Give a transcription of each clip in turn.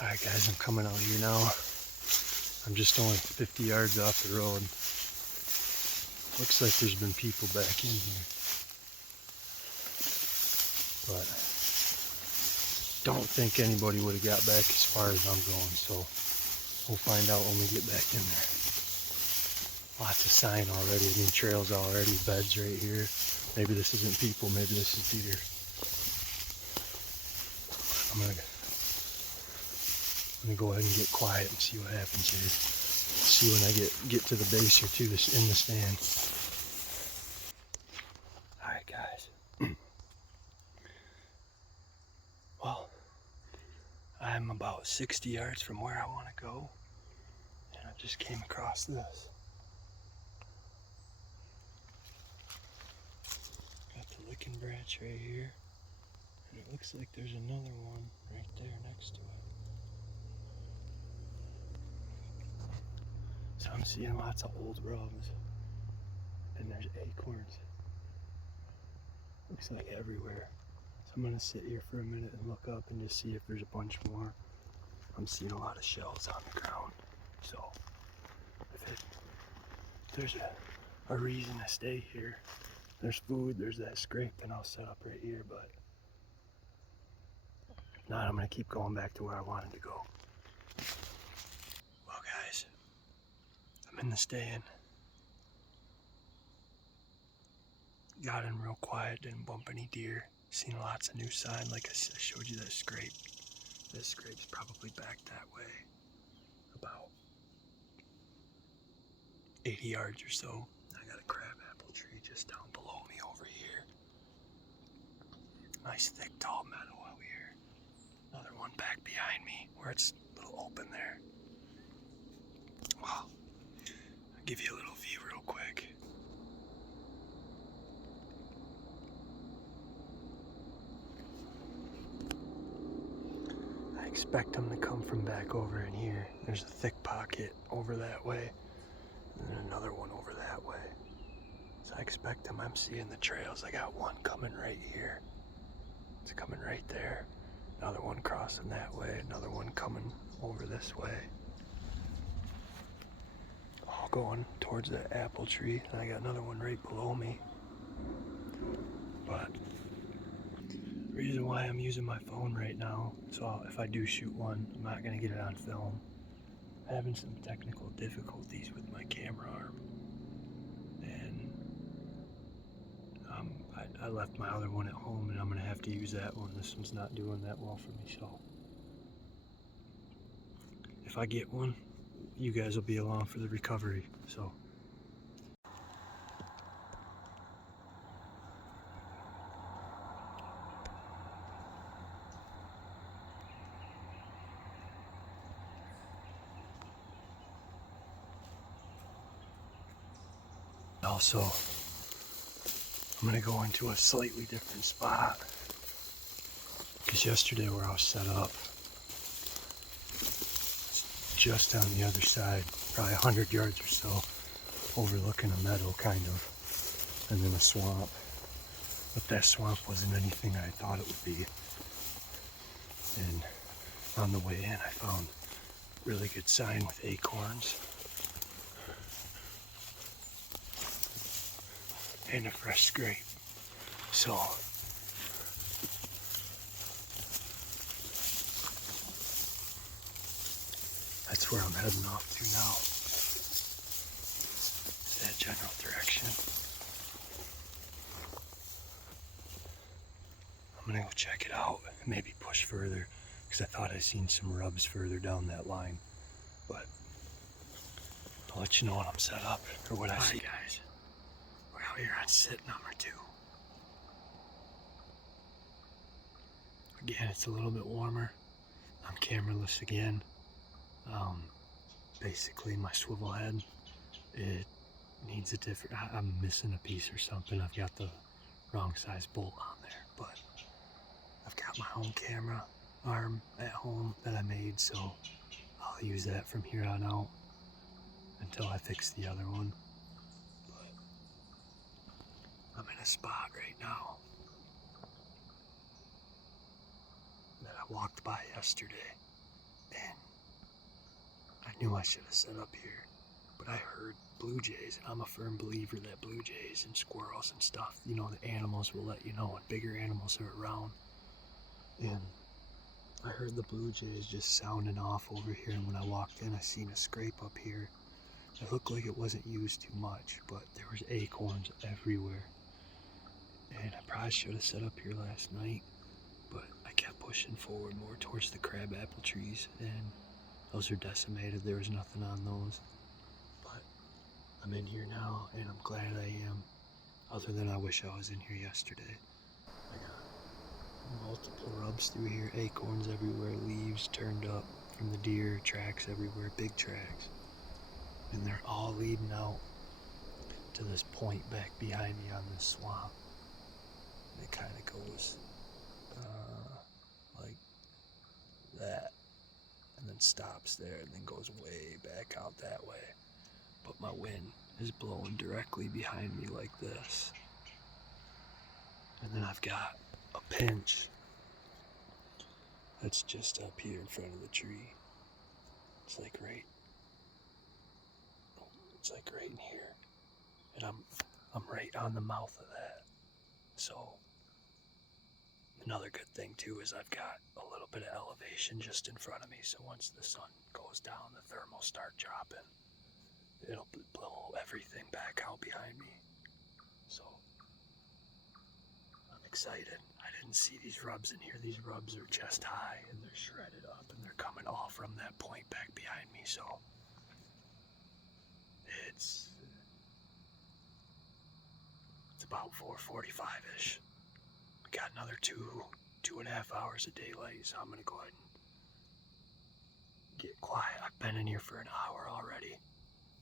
Alright guys, I'm coming out here now. I'm just only 50 yards off the road. Looks like there's been people back in here. But don't think anybody would have got back as far as I'm going, so we'll find out when we get back in there. Lots of sign already, trails already, beds right here. Maybe this isn't people, maybe this is deer. I'm gonna go ahead and get quiet and see what happens here. See when I get to the base or two in the stand. Alright guys. Well, I'm about 60 yards from where I want to go, and I just came across this. Got the licking branch right here, and it looks like there's another one right there next to it. So I'm seeing lots of old rubs, and there's acorns. Looks like everywhere. So I'm gonna sit here for a minute and look up and just see if there's a bunch more. I'm seeing a lot of shells on the ground. So if there's a reason to stay here, there's food, there's that scrape, and I'll set up right here, but if not, I'm gonna keep going back to where I wanted to go. Well guys, I'm in the stand. Got in real quiet, didn't bump any deer. Seen lots of new sign, like I showed you that scrape. This scrape's probably back that way, about 80 yards or so. I got a crabapple tree just down below me over here. Nice thick tall meadow out here. Another one back behind me where it's a little open there. Well, I'll give you a little view real quick. I expect them to come from back over in here. There's a thick pocket over that way, and then another one over that way. So I expect them. I'm seeing the trails. I got one coming right here. It's coming right there. Another one crossing that way. Another one coming over this way. All going towards that apple tree. And I got another one right below me. But the reason why I'm using my phone right now, so if I do shoot one, I'm not going to get it on film. I'm having some technical difficulties with my camera arm. And I left my other one at home, and I'm going to have to use that one. This one's not doing that well for me, so if I get one, you guys will be along for the recovery. So also, I'm going to go into a slightly different spot, because yesterday where I was set up, just on the other side, probably 100 yards or so, overlooking a meadow kind of, and then a swamp. But that swamp wasn't anything I thought it would be. And on the way in, I found really good sign with acorns and a fresh scrape. So that's where I'm heading off to now. That general direction. I'm gonna go check it out and maybe push further, because I thought I seen some rubs further down that line. But I'll let you know when I'm set up or what I see. Guys, we're out here on sit number 2. Again, it's a little bit warmer. I'm cameraless again. Basically my swivel head, it needs a different, I'm missing a piece or something. I've got the wrong size bolt on there, but I've got my own camera arm at home that I made, so I'll use that from here on out until I fix the other one. But I'm in a spot right now that I walked by yesterday. And I knew I should have set up here, but I heard blue jays, and I'm a firm believer that blue jays and squirrels and stuff, you know, the animals will let you know when bigger animals are around. And I heard the blue jays just sounding off over here, and when I walked in, I seen a scrape up here. It looked like it wasn't used too much, but there was acorns everywhere. And I probably should have set up here last night, but I kept pushing forward more towards the crabapple trees, and those are decimated. There was nothing on those. But I'm in here now, and I'm glad I am. Other than I wish I was in here yesterday. I got multiple rubs through here, acorns everywhere, leaves turned up from the deer, tracks everywhere, big tracks. And they're all leading out to this point back behind me on this swamp. And it kind of goes like that, and then stops there, and then goes way back out that way. But my wind is blowing directly behind me like this. And then I've got a pinch that's just up here in front of the tree. It's like right in here. And I'm right on the mouth of that. So another good thing too is I've got a little bit of elevation just in front of me. So once the sun goes down, the thermals start dropping. It'll blow everything back out behind me. So I'm excited. I didn't see these rubs in here. These rubs are chest high, and they're shredded up, and they're coming all from that point back behind me. So it's about 4:45-ish. We got another 2.5 hours of daylight, so I'm gonna go ahead and get quiet. I've been in here for an hour already.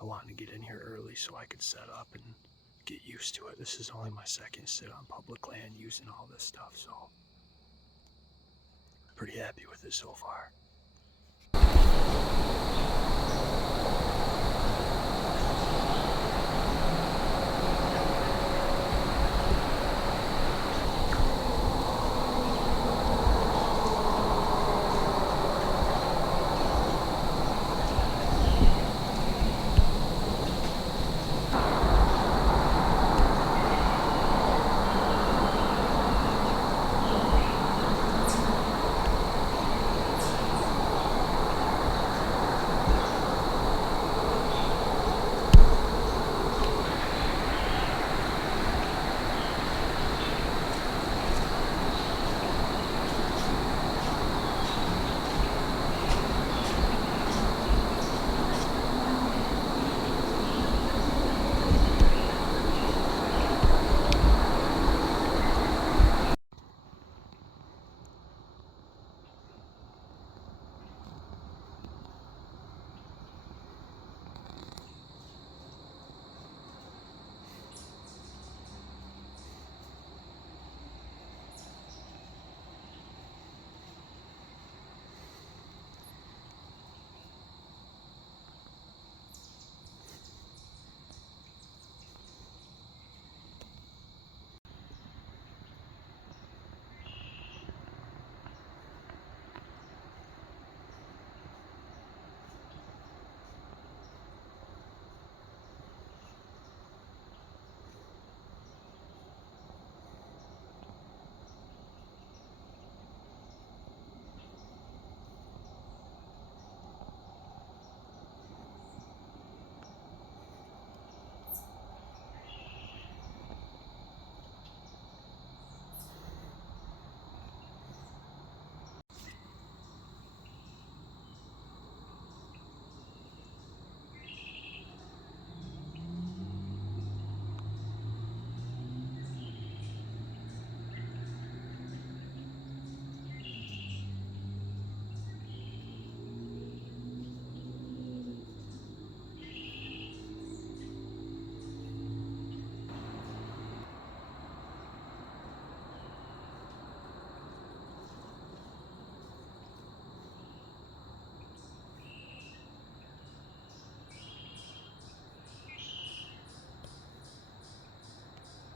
I wanted to get in here early so I could set up and get used to it. This is only my second sit on public land using all this stuff, so pretty happy with it so far.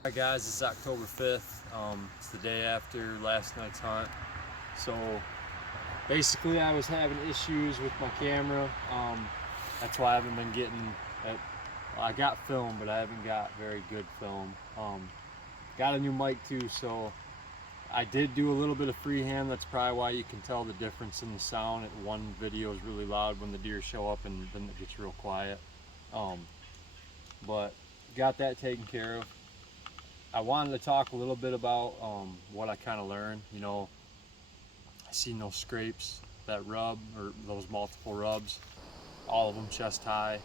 Alright guys, it's October 5th. It's the day after last night's hunt. So basically I was having issues with my camera. That's why I haven't been getting well, I got film, but I haven't got very good film. Got a new mic too, so I did do a little bit of freehand. That's probably why you can tell the difference in the sound. One video is really loud when the deer show up, and then it gets real quiet. But got that taken care of. I wanted to talk a little bit about what I kind of learned. You know, I seen those scrapes that rub, or those multiple rubs, all of them chest high.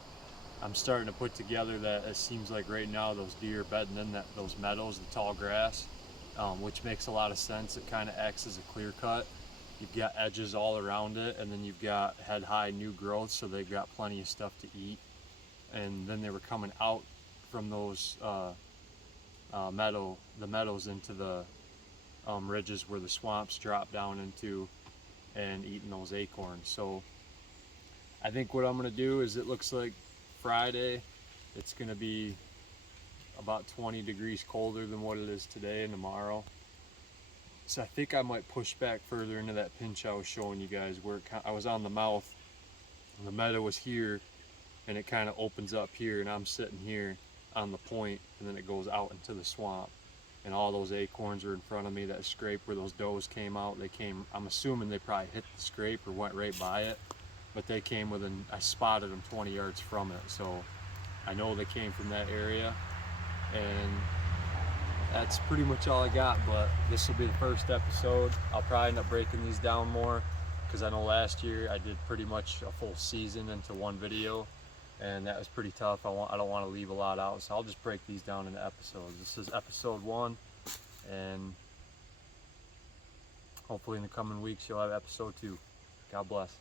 I'm starting to put together that it seems like right now those deer are bedding in those meadows, the tall grass, which makes a lot of sense. It kind of acts as a clear cut. You've got edges all around it, and then you've got head high new growth, so they've got plenty of stuff to eat. And then they were coming out from those meadows into the ridges where the swamps drop down into, and eating those acorns. So I think what I'm gonna do is, it looks like Friday it's gonna be about 20 degrees colder than what it is today, and tomorrow. So I think I might push back further into that pinch I was showing you guys, where I was on the mouth, and the meadow was here, and it kind of opens up here, and I'm sitting here on the point, and then it goes out into the swamp. And all those acorns are in front of me. That scrape where those does came out, I'm assuming they probably hit the scrape or went right by it, but they came within, I spotted them 20 yards from it, so I know they came from that area. And that's pretty much all I got, but this will be the first episode. I'll probably end up breaking these down more, because I know last year I did pretty much a full season into one video, and that was pretty tough. I don't want to leave a lot out, so I'll just break these down into episodes. This is episode 1, and hopefully in the coming weeks you'll have episode 2. God bless.